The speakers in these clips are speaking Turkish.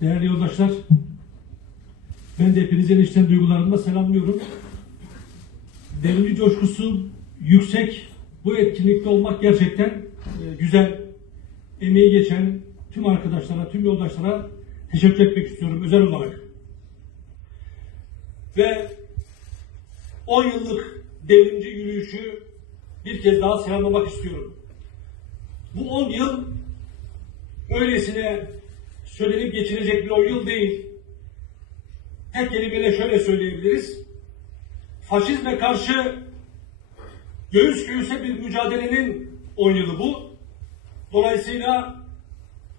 Değerli yoldaşlar, ben de hepinizin içten duygularımla selamlıyorum. Devrimci coşkusu yüksek bu etkinlikte olmak gerçekten e, güzel. Emeği geçen tüm arkadaşlara, tüm yoldaşlara teşekkür etmek istiyorum özel olarak. Ve 10 yıllık devrimci yürüyüşü bir kez daha selamlamak istiyorum. Bu 10 yıl öylesine söylenip geçirecek bir 10 yıl değil. Tek kelimeyle şöyle söyleyebiliriz. Faşizme karşı göğüs göğüse bir mücadelenin 10 yılı bu. Dolayısıyla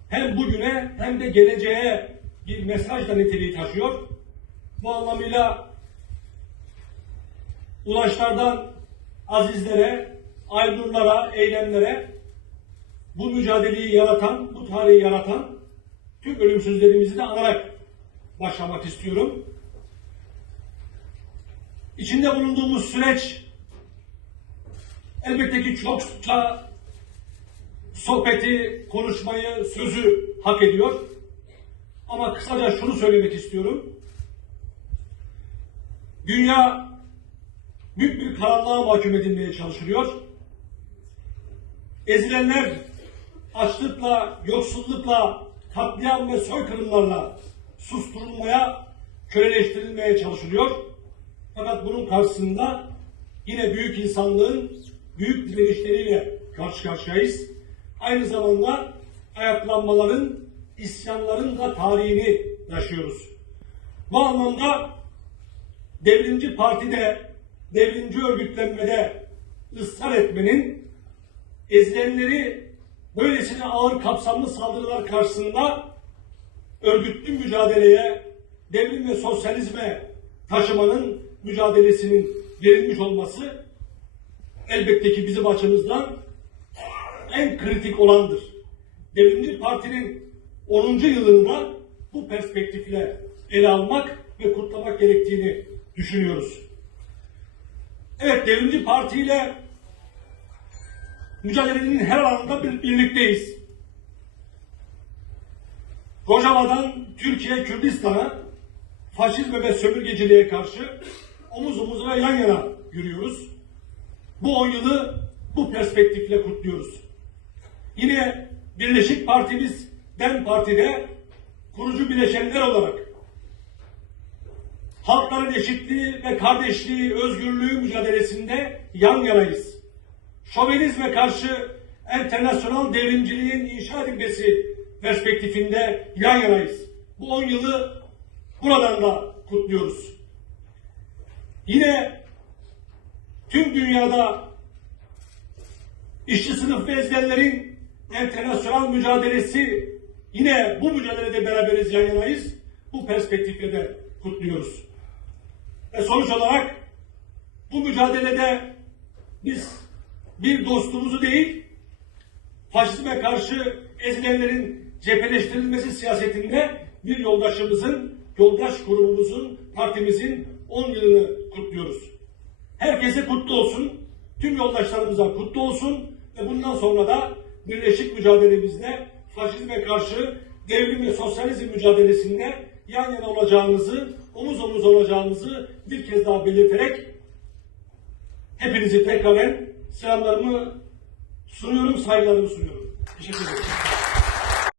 hem bugüne hem de geleceğe bir mesaj da niteliği taşıyor. Bu anlamıyla ulaşlardan azizlere, aydınlara, eylemlere bu mücadeleyi yaratan, bu tarihi yaratan tüm ölümsüzlerimizi de anarak başlamak istiyorum. İçinde bulunduğumuz süreç elbette ki çokça sohbeti, konuşmayı, sözü hak ediyor. Ama kısaca şunu söylemek istiyorum. Dünya büyük bir karanlığa mahkum edilmeye çalışılıyor. Ezilenler açlıkla, yoksullukla, katliam ve soykırımlarla susturulmaya, köleleştirilmeye çalışılıyor. Fakat bunun karşısında yine büyük insanlığın büyük direnişleriyle karşı karşıyayız. Aynı zamanda ayaklanmaların, isyanların da tarihini yaşıyoruz. Bu anlamda devrimci partide, devrimci örgütlenmede ısrar etmenin ezilenleri böylesine ağır kapsamlı saldırılar karşısında örgütlü mücadeleye, devrim ve sosyalizme taşımanın mücadelesinin verilmiş olması elbette ki bizim açımızdan en kritik olandır. Devrimci Parti'nin 10. yılında bu perspektifle ele almak ve kutlamak gerektiğini düşünüyoruz. Evet, Devrimci Parti ile mücadelenin her alanında bir birlikteyiz. Rojava'dan Türkiye Kürdistan'a faşizme ve sömürgeciliğe karşı omuz omuza yan yana yürüyoruz. Bu 10 yılı bu perspektifle kutluyoruz. Yine Birleşik Partimiz DEM Parti'de kurucu bileşenler olarak halkların eşitliği ve kardeşliği, özgürlüğü mücadelesinde yan yanayız. Şovenizme karşı enternasyonal devrimciliğin inşa edilmesi perspektifinde yan yanayız. Bu 10 yılı buradan da kutluyoruz. Yine tüm dünyada işçi sınıf ve ezilenlerin enternasyonal mücadelesi yine bu mücadelede beraberiz yan yanayız. Bu perspektifle de kutluyoruz. Ve sonuç olarak bu mücadelede biz bir dostumuzu değil, faşizme karşı ezilenlerin cepheleştirilmesi siyasetinde bir yoldaşımızın, yoldaş grubumuzun, partimizin 10 yılını kutluyoruz. Herkese kutlu olsun, tüm yoldaşlarımıza kutlu olsun ve bundan sonra da birleşik mücadelemizde faşizme karşı devrim ve sosyalizm mücadelesinde yan yana olacağımızı, omuz omuz olacağımızı bir kez daha belirterek hepinizi tekraren selamlarımı sunuyorum, saygılarımı sunuyorum. Teşekkür ederim.